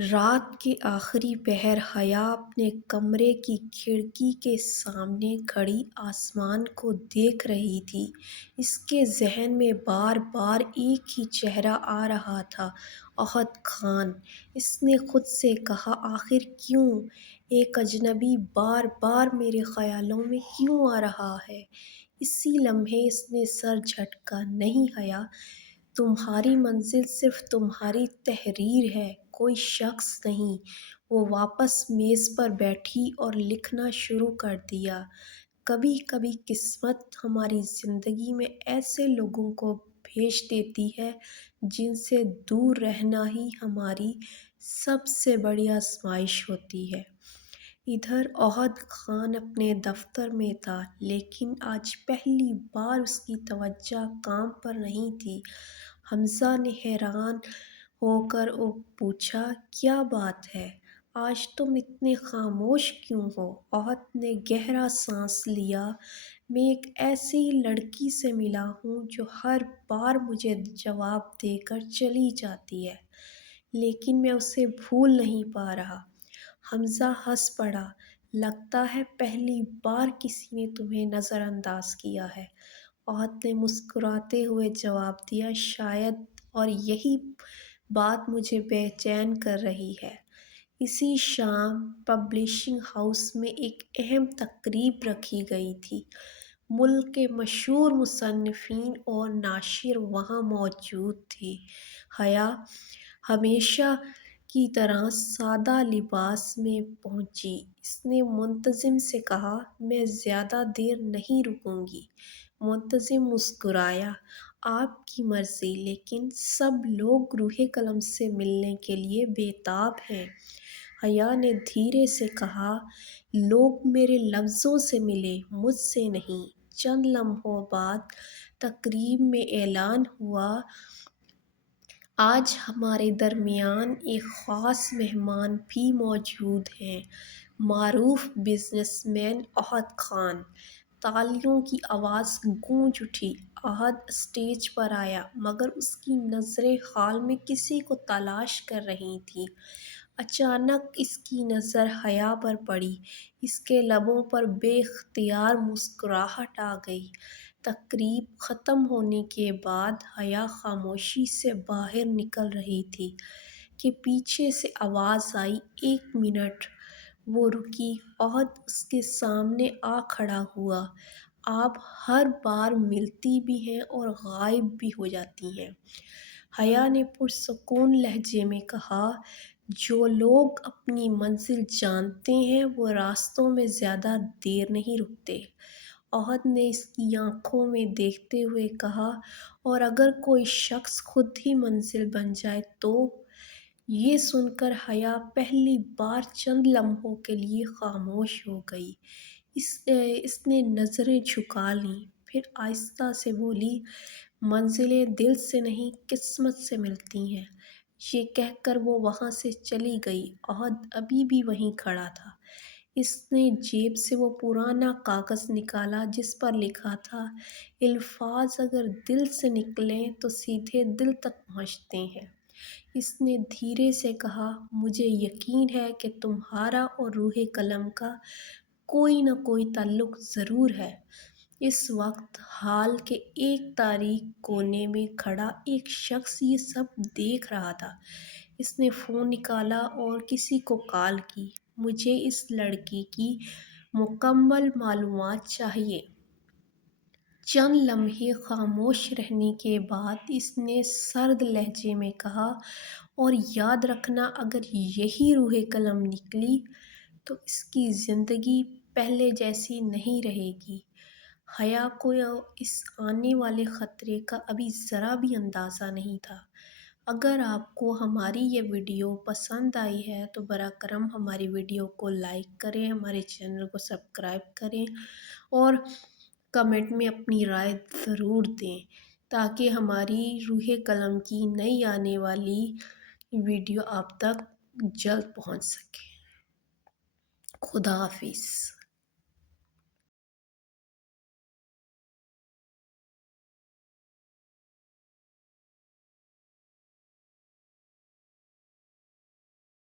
رات کے آخری پہر حیا اپنے کمرے کی کھڑکی کے سامنے کھڑی آسمان کو دیکھ رہی تھی۔ اس کے ذہن میں بار بار ایک ہی چہرہ آ رہا تھا، احد خان۔ اس نے خود سے کہا، آخر کیوں؟ ایک اجنبی بار بار میرے خیالوں میں کیوں آ رہا ہے؟ اسی لمحے اس نے سر جھٹکا، نہیں حیا، تمہاری منزل صرف تمہاری تحریر ہے، کوئی شخص نہیں۔ وہ واپس میز پر بیٹھی اور لکھنا شروع کر دیا۔ کبھی کبھی قسمت ہماری زندگی میں ایسے لوگوں کو بھیج دیتی ہے جن سے دور رہنا ہی ہماری سب سے بڑی آزمائش ہوتی ہے۔ ادھر احد خان اپنے دفتر میں تھا، لیکن آج پہلی بار اس کی توجہ کام پر نہیں تھی۔ حمزہ نے حیران ہو کر پوچھا، کیا بات ہے؟ آج تم اتنے خاموش کیوں ہو؟ احد نے گہرا سانس لیا۔ میں ایک ایسی لڑکی سے ملا ہوں جو ہر بار مجھے جواب دے کر چلی جاتی ہے، لیکن میں اسے بھول نہیں پا رہا۔ حمزہ ہنس پڑا، لگتا ہے پہلی بار کسی نے تمہیں نظر انداز کیا ہے۔ احد نے مسکراتے ہوئے جواب دیا، شاید، اور یہی بات مجھے بے چین کر رہی ہے۔ اسی شام پبلشنگ ہاؤس میں ایک اہم تقریب رکھی گئی تھی۔ ملک کے مشہور مصنفین اور ناشر وہاں موجود تھے۔ حیا ہمیشہ کی طرح سادہ لباس میں پہنچی۔ اس نے منتظم سے کہا، میں زیادہ دیر نہیں رکوں گی۔ منتظم مسکرایا، آپ کی مرضی، لیکن سب لوگ روح قلم سے ملنے کے لیے بے تاب ہیں۔ حیا نے دھیرے سے کہا، لوگ میرے لفظوں سے ملے، مجھ سے نہیں۔ چند لمحوں بعد تقریب میں اعلان ہوا، آج ہمارے درمیان ایک خاص مہمان بھی موجود ہیں، معروف بزنس مین احد خان۔ تالیوں کی آواز گونج اٹھی۔ احد اسٹیج پر آیا، مگر اس کی نظریں ہال میں کسی کو تلاش کر رہی تھیں۔ اچانک اس کی نظر حیا پر پڑی۔ اس کے لبوں پر بے اختیار مسکراہٹ آ گئی۔ تقریب ختم ہونے کے بعد حیا خاموشی سے باہر نکل رہی تھی کہ پیچھے سے آواز آئی، ایک منٹ۔ وہ رکی۔ احد اس کے سامنے آ کھڑا ہوا، آپ ہر بار ملتی بھی ہیں اور غائب بھی ہو جاتی ہیں۔ حیا نے پرسکون لہجے میں کہا، جو لوگ اپنی منزل جانتے ہیں وہ راستوں میں زیادہ دیر نہیں رکتے۔ احد نے اس کی آنکھوں میں دیکھتے ہوئے کہا، اور اگر کوئی شخص خود ہی منزل بن جائے تو؟ یہ سن کر حیا پہلی بار چند لمحوں کے لیے خاموش ہو گئی۔ اس نے نظریں جھکا لیں، پھر آہستہ سے بولی، منزلیں دل سے نہیں قسمت سے ملتی ہیں۔ یہ کہہ کر وہ وہاں سے چلی گئی۔ احد ابھی بھی وہیں کھڑا تھا۔ اس نے جیب سے وہ پرانا کاغذ نکالا جس پر لکھا تھا، الفاظ اگر دل سے نکلیں تو سیدھے دل تک پہنچتے ہیں۔ اس نے دھیرے سے کہا، مجھے یقین ہے کہ تمہارا اور روح قلم کا کوئی نہ کوئی تعلق ضرور ہے۔ اس وقت ہال کے ایک تاریک کونے میں کھڑا ایک شخص یہ سب دیکھ رہا تھا۔ اس نے فون نکالا اور کسی کو کال کی، مجھے اس لڑکی کی مکمل معلومات چاہیے۔ چند لمحے خاموش رہنے کے بعد اس نے سرد لہجے میں کہا، اور یاد رکھنا، اگر یہی روح قلم نکلی تو اس کی زندگی پہلے جیسی نہیں رہے گی۔ حیا کو اس آنے والے خطرے کا ابھی ذرا بھی اندازہ نہیں تھا۔ اگر آپ کو ہماری یہ ویڈیو پسند آئی ہے تو براہ کرم ہماری ویڈیو کو لائک کریں، ہمارے چینل کو سبسکرائب کریں اور کمنٹ میں اپنی رائے ضرور دیں تاکہ ہماری روح قلم کی نئی آنے والی ویڈیو آپ تک جلد پہنچ سکے۔ خدا حافظ۔